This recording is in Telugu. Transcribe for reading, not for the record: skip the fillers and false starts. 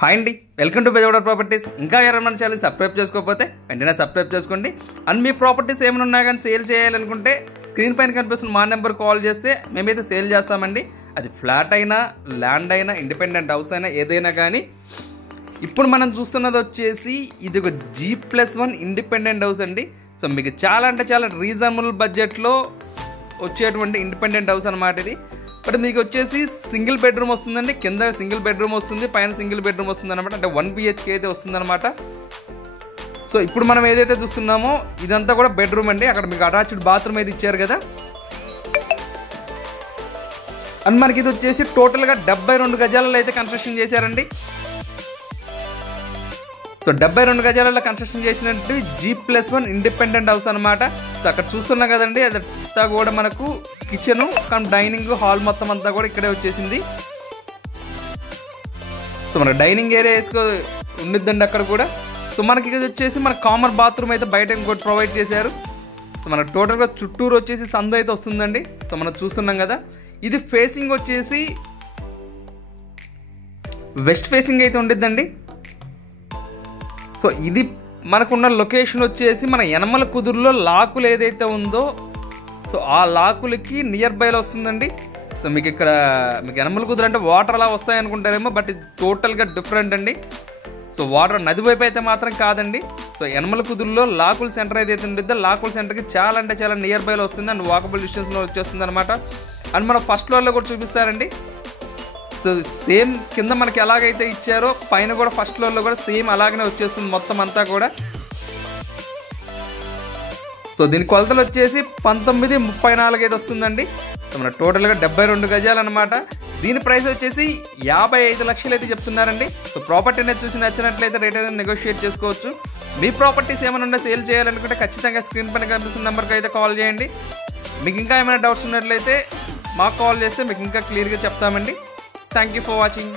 హాయ్ అండి, వెల్కమ్ టు బెజవాడ ప్రాపర్టీస్. ఇంకా ఎవరైనా మన ఛానల్ సబ్స్క్రైబ్ చేసుకోకపోతే వెంటనే సబ్స్క్రైబ్ చేసుకోండి. అండ్ మీ ప్రాపర్టీస్ ఏమైనా ఉన్నా కానీ సేల్ చేయాలనుకుంటే స్క్రీన్ పైన కనిపిస్తున్న మా నెంబర్ కాల్ చేస్తే మేమైతే సేల్ చేస్తామండి. అది ఫ్లాట్ అయినా, ల్యాండ్ అయినా, ఇండిపెండెంట్ హౌస్ అయినా, ఏదైనా కానీ. ఇప్పుడు మనం చూస్తున్నది వచ్చేసి ఇది ఒక G+1 ఇండిపెండెంట్ హౌస్ అండి. సో మీకు చాలా అంటే చాలా రీజనబుల్ బడ్జెట్లో వచ్చేటువంటి ఇండిపెండెంట్ హౌస్ అన్నమాట ఇది. బట్ మీకు వచ్చేసి సింగిల్ బెడ్రూమ్ వస్తుందండి. కింద సింగిల్ బెడ్రూమ్ వస్తుంది, పైన సింగిల్ బెడ్రూమ్ వస్తుంది అనమాట. అంటే 1 BHK అయితే వస్తుంది అనమాట. సో ఇప్పుడు మనం ఏదైతే చూస్తున్నామో ఇదంతా కూడా బెడ్రూమ్ అండి. అక్కడ మీకు అటాచ్డ్ బాత్రూమ్ అయితే ఇచ్చారు కదా. అండ్ మనకి ఇది వచ్చేసి టోటల్గా 72 గజాలలో అయితే కన్స్ట్రక్షన్ చేశారండి. సో 72 గజాలలో కన్స్ట్రక్షన్ చేసినట్టు G+1 ఇండిపెండెంట్ హౌస్ అనమాట. సో అక్కడ చూస్తున్నాం కదండి, అదంతా కూడా మనకు కిచెన్ కమ్ డైనింగ్ హాల్ మొత్తం అంతా కూడా ఇక్కడే వచ్చేసింది. సో మనకు డైనింగ్ ఏరియా ఉండిద్దండి అక్కడ కూడా. సో మనకి ఇది వచ్చేసి మన కామన్ బాత్రూమ్ అయితే బయట ఇంకోటి ప్రొవైడ్ చేశారు. సో మనకు టోటల్గా చుట్టూరు వచ్చేసి సందు అయితే వస్తుందండి. సో మనం చూస్తున్నాం కదా, ఇది ఫేసింగ్ వచ్చేసి వెస్ట్ ఫేసింగ్ అయితే ఉండిద్దండి. సో ఇది మనకున్న లొకేషన్ వచ్చేసి మన యనమల కుదురులో లాకులు ఏదైతే ఉందో సో ఆ లాకులకి నియర్ బైలో వస్తుందండి. సో మీకు ఇక్కడ మీకు యనమల కుదురు అంటే వాటర్ అలా వస్తాయి అనుకుంటారేమో, బట్ ఇది టోటల్గా డిఫరెంట్ అండి. సో వాటర్ నది వైపు అయితే మాత్రం కాదండి. సో యనమల కుదురులో లాకుల సెంటర్ ఏదైతే ఉంటుందో లాకుల సెంటర్కి చాలా అంటే చాలా నియర్ బైలో వస్తుంది అండ్ వాకబుల్ డిస్టెన్స్లో వచ్చేస్తుంది అనమాట. అండ్ మన ఫస్ట్ ఫ్లోర్లో కూడా చూపిస్తారండి. సో సేమ్ కింద మనకి ఎలాగైతే ఇచ్చారో పైన కూడా ఫస్ట్ ఫ్లోర్లో కూడా సేమ్ అలాగనే వచ్చేస్తుంది మొత్తం అంతా కూడా. సో దీని కొలతలు వచ్చేసి 1934 అయితే వస్తుందండి. సో మన టోటల్గా 72 గజాలు అనమాట. దీని ప్రైస్ వచ్చేసి 55 లక్షలు అయితే చెప్తున్నారండి. సో ప్రాపర్టీ అనేది చూసి నచ్చినట్లయితే రేట్ అనేది నెగోషియేట్ చేసుకోవచ్చు. మీ ప్రాపర్టీస్ ఏమైనా ఉంటే సేల్ చేయాలనుకుంటే ఖచ్చితంగా స్క్రీన్ పైన కనిపిస్తున్న నెంబర్కి అయితే కాల్ చేయండి. మీకు ఇంకా ఏమైనా డౌట్స్ ఉన్నట్లయితే మాకు కాల్ చేస్తే మీకు ఇంకా క్లియర్గా చెప్తామండి. Thank you for watching.